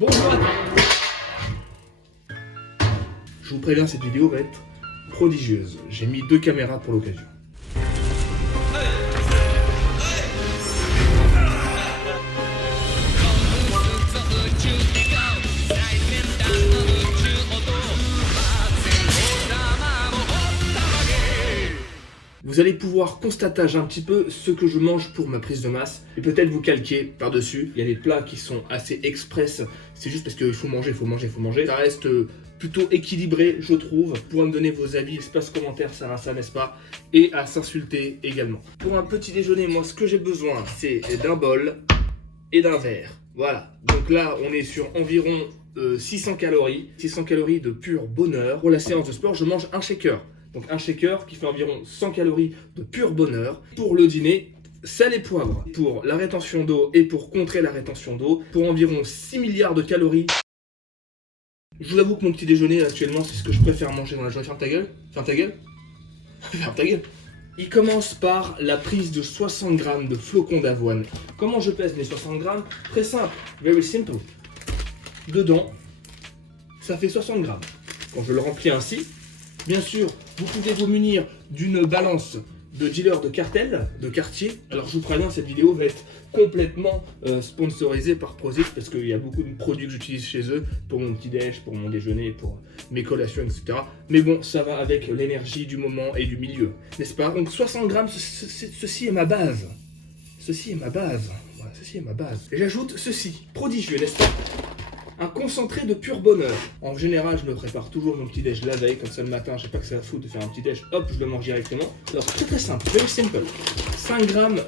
Bonjour à tous. Je vous préviens, cette vidéo va être prodigieuse. J'ai mis 2 caméras pour l'occasion. Vous allez pouvoir constater un petit peu ce que je mange pour ma prise de masse et peut-être vous calquer par-dessus. Il y a des plats qui sont assez express, c'est juste parce qu'il faut manger, il faut manger, il faut manger. Ça reste plutôt équilibré, je trouve. Vous pourrez me donner vos avis, espace commentaire, ça n'est-ce pas? Et à s'insulter également. Pour un petit déjeuner, moi, ce que j'ai besoin, c'est d'un bol et d'un verre. Voilà. Donc là, on est sur environ 600 calories. 600 calories de pur bonheur. Pour la séance de sport, je mange un shaker. Donc un shaker qui fait environ 100 calories de pur bonheur. Pour le dîner, sel et poivre. Pour la rétention d'eau et pour contrer la rétention d'eau, pour environ 6 milliards de calories. Je vous avoue que mon petit déjeuner actuellement, c'est ce que je préfère manger dans la journée. Ferme ta gueule. Ferme ta gueule. Ferme ta gueule. Il commence par la prise de 60 grammes de flocons d'avoine. Comment je pèse les 60 grammes? Très simple, very simple. Dedans, ça fait 60 grammes. Quand je le remplis ainsi, bien sûr, vous pouvez vous munir d'une balance de dealer de cartel, de quartier. Alors je vous préviens, cette vidéo va être complètement sponsorisée par Prozis parce qu'il y a beaucoup de produits que j'utilise chez eux pour mon petit-déj, pour mon déjeuner, pour mes collations, etc. Mais bon, ça va avec l'énergie du moment et du milieu, n'est-ce pas? Donc 60 grammes, ceci est ma base. Ceci est ma base. Voilà, ceci est ma base. Et j'ajoute ceci, prodigieux, n'est-ce pas? Un concentré de pur bonheur. En général, je me prépare toujours mon petit déj la veille, comme ça le matin, je sais pas que ça va foutre de faire un petit déj, hop, je le mange directement. Alors, très très simple, very simple. 5 grammes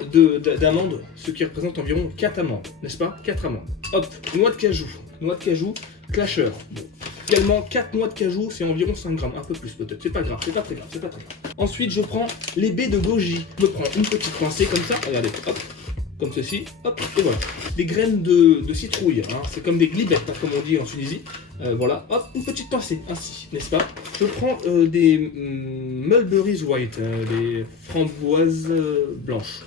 d'amandes, ce qui représente environ 4 amandes, n'est-ce pas? 4 amandes. Hop, noix de cajou, clasher. Bon. Également, 4 noix de cajou, c'est environ 5 grammes, un peu plus peut-être, c'est pas grave, c'est pas très grave, c'est pas très grave. Ensuite, je prends les baies de goji. Je me prends une petite pincée comme ça, regardez, hop. Comme ceci, hop, et voilà. Des graines de citrouille, hein. C'est comme des glibettes, hein, comme on dit en Tunisie. Voilà, hop, une petite pincée, ainsi, n'est-ce pas? Je prends des mulberries white, des framboises blanches,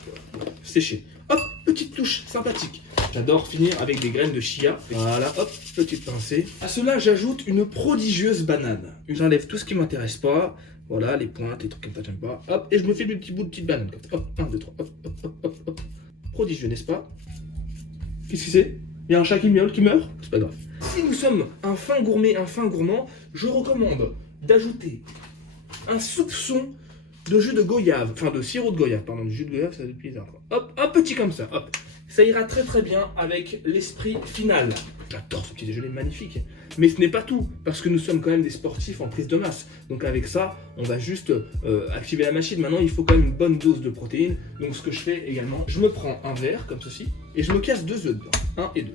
séchées. Hop, petite touche sympathique. J'adore finir avec des graines de chia. Voilà, hop, petite pincée. À cela, j'ajoute une prodigieuse banane. J'enlève tout ce qui m'intéresse pas. Voilà, les pointes, les trucs comme ça, j'aime pas. Hop, et je me fais des petits bouts de petites bananes. Hop, 1, 2, 3, hop, hop, hop, hop, hop. Prodigieux, n'est-ce pas? Qu'est-ce que c'est? Il y a un chat qui miaule, qui meurt? C'est pas grave. Si nous sommes un fin gourmet, un fin gourmand, je recommande d'ajouter un soupçon de jus de goyave, enfin de sirop de goyave, pardon, du jus de goyave, ça depuis bizarre. Hop, un petit comme ça, hop. Ça ira très très bien avec l'esprit final. J'adore ce petit déjeuner magnifique. Mais ce n'est pas tout, parce que nous sommes quand même des sportifs en prise de masse. Donc avec ça, on va juste activer la machine. Maintenant, il faut quand même une bonne dose de protéines. Donc ce que je fais également, je me prends un verre comme ceci, et je me casse 2 œufs dedans. 1 et 2.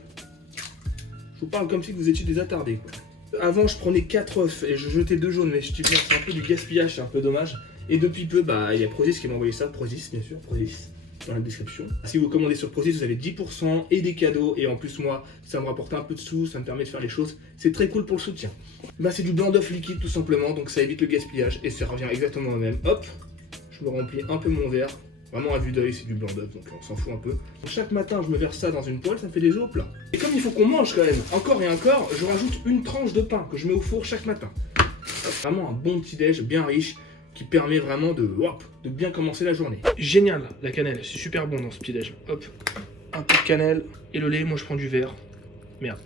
Je vous parle comme si vous étiez des attardés, quoi. Avant, je prenais 4 œufs et je jetais 2 jaunes, mais je dis, c'est un peu du gaspillage, c'est un peu dommage. Et depuis peu, bah, il y a Prozis qui m'a envoyé ça. Prozis, bien sûr, Prozis. Dans la description. Si vous commandez sur Prozis, vous avez 10% et des cadeaux. Et en plus, moi, ça me rapporte un peu de sous, ça me permet de faire les choses. C'est très cool pour le soutien. Bah, c'est du blanc d'œuf liquide, tout simplement. Donc ça évite le gaspillage et ça revient exactement au même. Hop, je me remplis un peu mon verre. Vraiment à vue d'œil, c'est du blanc d'œuf, donc on s'en fout un peu. Chaque matin, je me verse ça dans une poêle, ça me fait des œufs au plat. Et comme il faut qu'on mange quand même, encore et encore, je rajoute une tranche de pain que je mets au four chaque matin. Vraiment un bon petit déj, bien riche, qui permet vraiment de bien commencer la journée. Génial, la cannelle, c'est super bon dans ce petit déj. Hop, un peu de cannelle et le lait, moi je prends du verre. Merde,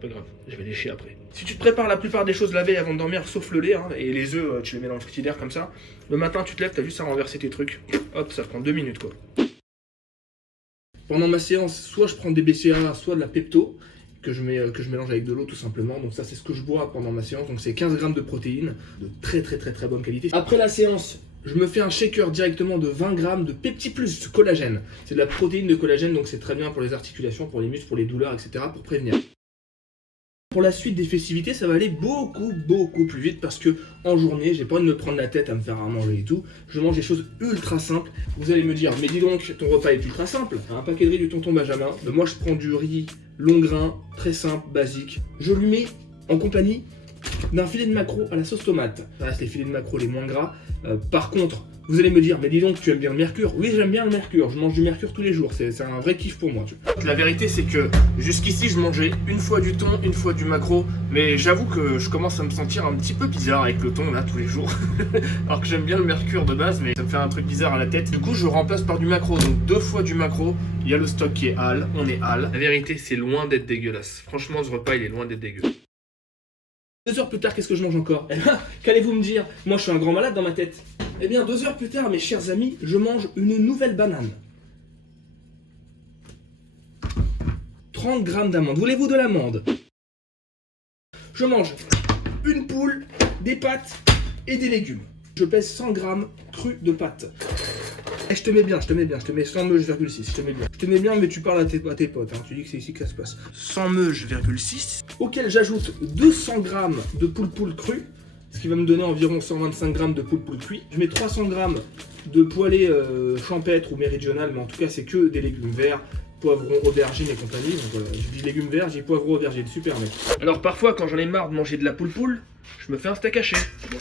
pas grave, je vais lécher après. Si tu te prépares la plupart des choses la veille avant de dormir, sauf le lait, hein, et les œufs, tu les mets dans le frigidaire comme ça, le matin tu te lèves, t'as juste à renverser tes trucs. Hop, ça prend 2 minutes quoi. Pendant ma séance, soit je prends des BCAA, soit de la Pepto, que je mélange avec de l'eau tout simplement. Donc ça c'est ce que je bois pendant ma séance. Donc c'est 15 grammes de protéines de très bonne qualité. Après la séance, je me fais un shaker directement de 20 grammes de Pepti Plus collagène. C'est de la protéine de collagène, donc c'est très bien pour les articulations, pour les muscles, pour les douleurs, etc. pour prévenir. Pour la suite des festivités, ça va aller beaucoup plus vite parce que en journée, j'ai pas envie de me prendre la tête à me faire à manger et tout. Je mange des choses ultra simples. Vous allez me dire, mais dis donc, ton repas est ultra simple. Un paquet de riz du tonton Benjamin. Moi, je prends du riz long grain, très simple, basique. Je lui mets en compagnie d'un filet de maquereau à la sauce tomate. Ça reste les filets de maquereau les moins gras. Par contre, Vous allez me dire, mais dis donc, tu aimes bien le mercure? Oui, j'aime bien le mercure, je mange du mercure tous les jours, c'est un vrai kiff pour moi. La vérité, c'est que jusqu'ici, je mangeais une fois du thon, une fois du maquereau, mais j'avoue que je commence à me sentir un petit peu bizarre avec le thon là tous les jours. Alors que j'aime bien le mercure de base, mais ça me fait un truc bizarre à la tête. Du coup, je remplace par du maquereau, donc 2 fois du maquereau. Il y a le stock qui est hal, on est hal. La vérité, c'est loin d'être dégueulasse. Franchement, ce repas, il est loin d'être dégueu. 2 heures plus tard, qu'est-ce que je mange encore? Eh bien, qu'allez-vous me dire? Moi, je suis un grand malade dans ma tête. Eh bien, 2 heures plus tard, mes chers amis, je mange une nouvelle banane. 30 grammes d'amande. Voulez-vous de l'amande? Je mange une poule, des pâtes et des légumes. Je pèse 100 grammes crus de pâtes. Et je te mets bien, je te mets 100,6, je te mets bien. Je te mets bien, mais tu parles à tes potes, hein. Tu dis que c'est ici que ça se passe. 100,6, auquel j'ajoute 200 grammes de poule cru, ce qui va me donner environ 125 grammes de poule cuit. Je mets 300 grammes de poêlée champêtre ou méridionale, mais en tout cas, c'est que des légumes verts, poivrons, aubergines et compagnie. Donc voilà, je dis légumes verts, j'ai poivrons, aubergines, super mec. Alors parfois, quand j'en ai marre de manger de la poule, je me fais un steak haché. Bon,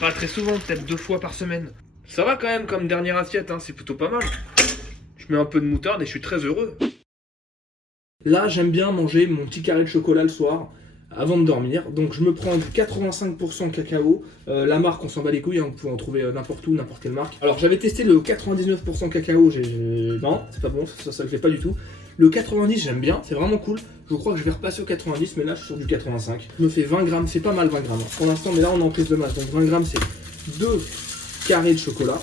pas très souvent, peut-être 2 fois par semaine. Ça va quand même comme dernière assiette, hein, c'est plutôt pas mal. Je mets un peu de moutarde et je suis très heureux. Là, j'aime bien manger mon petit carré de chocolat le soir, avant de dormir. Donc je me prends du 85% cacao. La marque, on s'en bat les couilles, hein, vous pouvez en trouver n'importe où, n'importe quelle marque. Alors j'avais testé le 99% cacao, non, c'est pas bon, ça le fait pas du tout. Le 90, j'aime bien, c'est vraiment cool. Je crois que je vais repasser au 90, mais là je suis sur du 85. Je me fais 20 grammes, c'est pas mal 20 grammes. Pour l'instant, mais là on est en prise de masse, donc 20 grammes c'est 2 carré de chocolat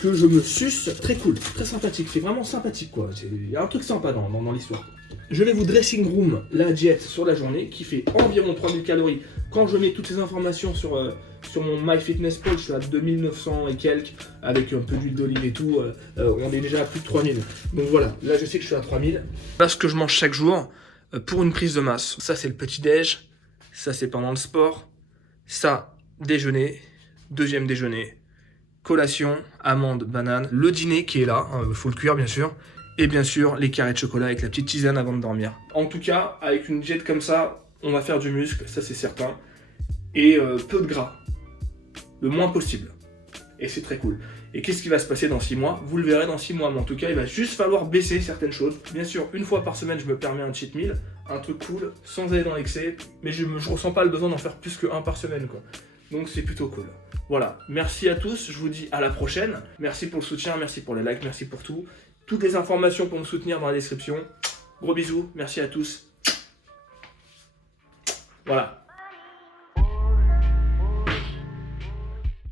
que je me suce. Très cool, très sympathique, c'est vraiment sympathique quoi. Il y a un truc sympa dans l'histoire. Je vais vous dressing room la diète sur la journée qui fait environ 3000 calories. Quand je mets toutes ces informations sur mon MyFitnessPal, je suis à 2900 et quelques avec un peu d'huile d'olive et tout. On est déjà à plus de 3000. Donc voilà, là je sais que je suis à 3000. Là ce que je mange chaque jour pour une prise de masse. Ça c'est le petit déj, ça c'est pendant le sport, ça déjeuner, deuxième déjeuner, collation, amande, banane, le dîner qui est là, faut le cuire bien sûr, et bien sûr les carrés de chocolat avec la petite tisane avant de dormir. En tout cas, avec une diète comme ça, on va faire du muscle, ça c'est certain, et peu de gras, le moins possible, et c'est très cool. Et qu'est-ce qui va se passer dans 6 mois? Vous le verrez dans 6 mois, mais en tout cas il va juste falloir baisser certaines choses. Bien sûr, une fois par semaine je me permets un cheat meal, un truc cool, sans aller dans l'excès, mais je ressens pas le besoin d'en faire plus que 1 par semaine quoi. Donc c'est plutôt cool. Voilà, merci à tous, je vous dis à la prochaine. Merci pour le soutien, merci pour les likes, merci pour tout. Toutes les informations pour me soutenir dans la description. Gros bisous, merci à tous. Voilà.